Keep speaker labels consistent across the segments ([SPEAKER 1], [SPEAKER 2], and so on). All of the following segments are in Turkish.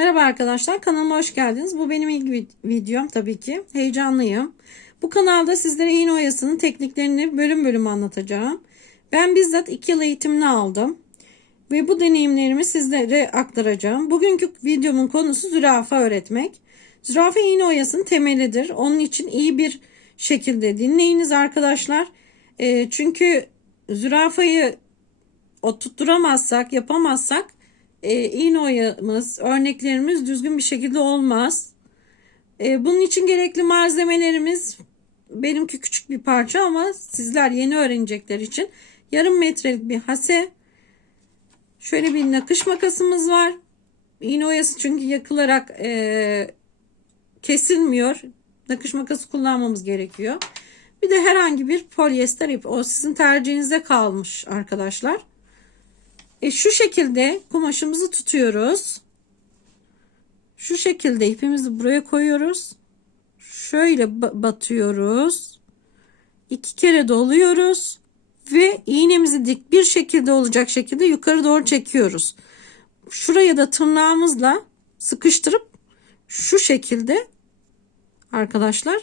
[SPEAKER 1] Merhaba arkadaşlar kanalıma hoş geldiniz. Bu benim ilk vid- videom tabii ki. Heyecanlıyım. Bu kanalda sizlere iğne oyasının tekniklerini bölüm bölüm anlatacağım. Ben bizzat 2 yıl eğitimini aldım. Ve bu deneyimlerimi sizlere aktaracağım. Bugünkü videomun konusu zürafa öğretmek. Zürafa iğne oyasının temelidir. Onun için iyi bir şekilde dinleyiniz arkadaşlar. Ee, çünkü zürafayı oturtturamazsak, yapamazsak e, iğne örneklerimiz düzgün bir şekilde olmaz. E, bunun için gerekli malzemelerimiz benimki küçük bir parça ama sizler yeni öğrenecekler için yarım metrelik bir hase, şöyle bir nakış makasımız var. İğne oyası çünkü yakılarak e, kesilmiyor. Nakış makası kullanmamız gerekiyor. Bir de herhangi bir polyester ip. O sizin tercihinize kalmış arkadaşlar. E, şu şekilde kumaşımızı tutuyoruz. Şu şekilde ipimizi buraya koyuyoruz. Şöyle ba- batıyoruz. İki kere doluyoruz. Ve iğnemizi dik bir şekilde olacak şekilde yukarı doğru çekiyoruz. Şuraya da tırnağımızla sıkıştırıp şu şekilde arkadaşlar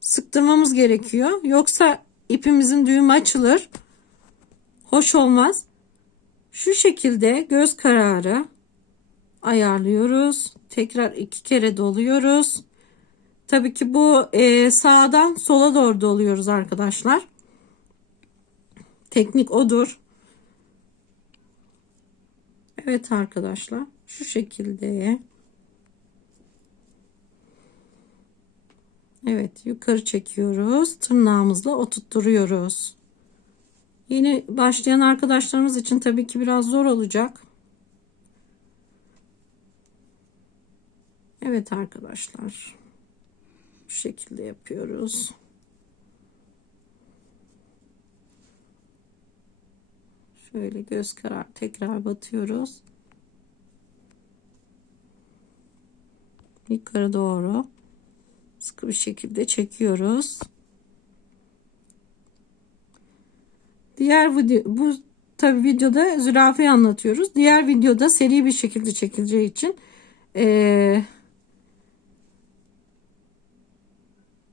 [SPEAKER 1] sıktırmamız gerekiyor. Yoksa ipimizin düğümü açılır. Hoş olmaz. Şu şekilde göz kararı ayarlıyoruz. Tekrar iki kere doluyoruz. Tabii ki bu e, sağdan sola doğru doluyoruz arkadaşlar. Teknik odur. Evet arkadaşlar şu şekilde. Evet yukarı çekiyoruz. Tırnağımızla oturtturuyoruz. Yeni başlayan arkadaşlarımız için tabii ki biraz zor olacak. Evet arkadaşlar. Bu şekilde yapıyoruz. Şöyle göz karar tekrar batıyoruz. Yukarı doğru sıkı bir şekilde çekiyoruz. Diğer video bu tabi videoda zürafayı anlatıyoruz. Diğer videoda seri bir şekilde çekileceği için ee,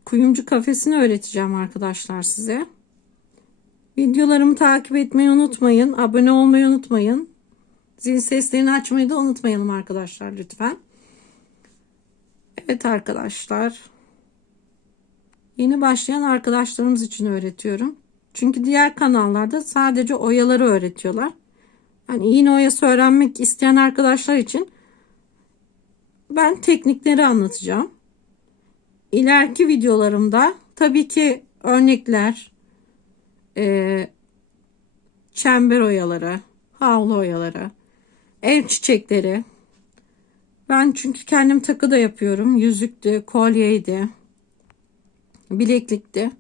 [SPEAKER 1] kuyumcu kafesini öğreteceğim arkadaşlar size. Videolarımı takip etmeyi unutmayın. Abone olmayı unutmayın. Zil seslerini açmayı da unutmayalım arkadaşlar lütfen. Evet arkadaşlar. Yeni başlayan arkadaşlarımız için öğretiyorum. Çünkü diğer kanallarda sadece oyaları öğretiyorlar. Hani iğne oyası öğrenmek isteyen arkadaşlar için ben teknikleri anlatacağım. İleriki videolarımda tabii ki örnekler, e, çember oyaları, havlu oyaları, ev çiçekleri. Ben çünkü kendim takı da yapıyorum. Yüzüktü, kolyeydi, bileklikti.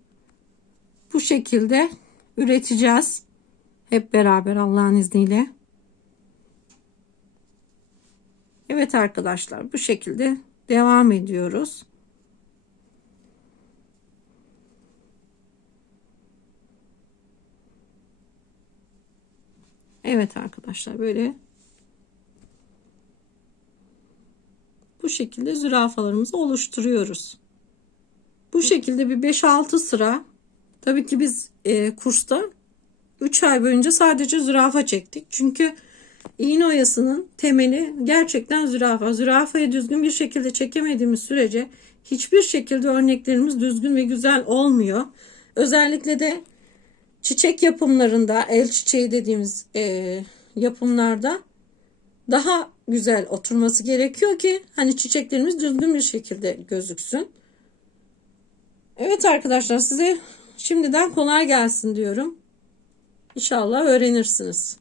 [SPEAKER 1] Bu şekilde üreteceğiz. Hep beraber Allah'ın izniyle. Evet arkadaşlar bu şekilde devam ediyoruz. Evet arkadaşlar böyle bu şekilde zürafalarımızı oluşturuyoruz. Bu şekilde bir 5-6 sıra tabii ki biz e, kursta 3 ay boyunca sadece zürafa çektik. Çünkü iğne oyasının temeli gerçekten zürafa. Zürafayı düzgün bir şekilde çekemediğimiz sürece hiçbir şekilde örneklerimiz düzgün ve güzel olmuyor. Özellikle de çiçek yapımlarında el çiçeği dediğimiz e, yapımlarda daha güzel oturması gerekiyor ki hani çiçeklerimiz düzgün bir şekilde gözüksün. Evet arkadaşlar size şimdiden kolay gelsin diyorum. İnşallah öğrenirsiniz.